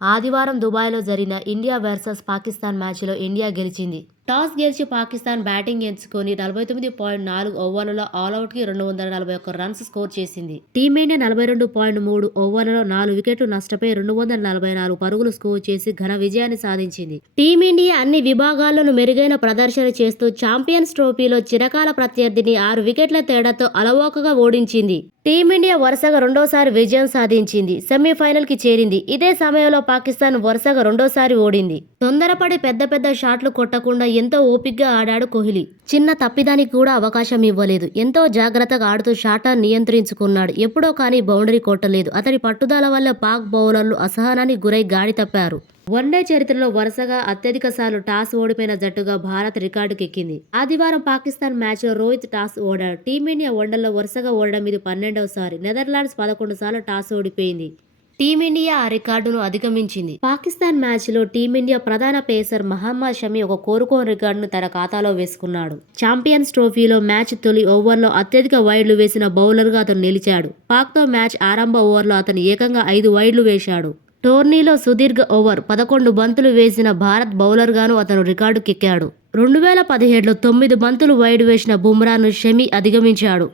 ఆదివారం దుబాయ్లో జరిగిన ఇండియా వర్సెస్ పాకిస్తాన్ మ్యాచ్లో ఇండియా గెలిచింది. టాస్ గెలిచి పాకిస్తాన్ బ్యాటింగ్ ఎంచుకొని 49.4 ఓవర్లలో ఆలౌట్కి 241 రన్స్ స్కోర్ చేసింది. టీమిండియా 42.3 ఓవర్లలో 4 వికెట్లు నష్టపోయి 244 పరుగులు స్కోర్ చేసి ఘన విజయాన్ని సాధించింది. టీమిండియా అన్ని విభాగాల్లోనూ మెరుగైన ప్రదర్శన చేస్తూ ఛాంపియన్స్ ట్రోఫీలో చిరకాల ప్రత్యర్థిని 6 వికెట్ల తేడాతో అలవోకగా ఓడించింది. టీమిండియా వరుసగా రెండోసారి విజయం సాధించింది. సెమీఫైనల్ కి చేరింది. ఇదే సమయంలో పాకిస్తాన్ వరుసగా రెండోసారి ఓడింది. తొందరపడి పెద్ద పెద్ద షాట్లు కొట్టకుండా ఎంతో ఓపిగ్గా ఆడాడు కోహ్లీ. చిన్న తప్పిదానికి కూడా అవకాశం ఇవ్వలేదు. ఎంతో జాగ్రత్తగా ఆడుతూ షాట్లను నియంత్రించుకున్నాడు. ఎప్పుడో కానీ బౌండరీ కొట్టలేదు. అతడి పట్టుదల వల్ల పాక్ బౌలర్లు అసహనానికి గురై గాడి తప్పారు. వన్డే చరిత్రలో వరుసగా అత్యధిక సార్లు టాస్ ఓడిపోయిన జట్టుగా భారత్ రికార్డుకెక్కింది. ఆదివారం పాకిస్తాన్ మ్యాచ్లో రోహిత్ టాస్ ఓడాడు. టీమిండియా వన్డేల్లో వరుసగా ఓడడం ఇది 12వసారి. నెదర్లాండ్స్ 11 సార్లు టాస్ ఓడిపోయింది. టీమిండియా ఆ రికార్డును అధిగమించింది. పాకిస్తాన్ మ్యాచ్లో టీమిండియా ప్రధాన పేసర్ మహమ్మద్ షమి ఒక కోరుకోని రికార్డును తన ఖాతాలో వేసుకున్నాడు. ఛాంపియన్స్ ట్రోఫీలో మ్యాచ్ తొలి ఓవర్లో అత్యధిక వైడ్లు వేసిన బౌలర్గా అతను నిలిచాడు. పాక్తో మ్యాచ్ ఆరంభ ఓవర్లో అతను ఏకంగా 5 వైడ్లు వేశాడు. టోర్నీలో సుదీర్ఘ ఓవర్ 11 బంతులు వేసిన భారత్ బౌలర్గాను అతను రికార్డుకెక్కాడు. 2017లో 9 బంతులు వైడ్ వేసిన బుమ్రాను షమి అధిగమించాడు.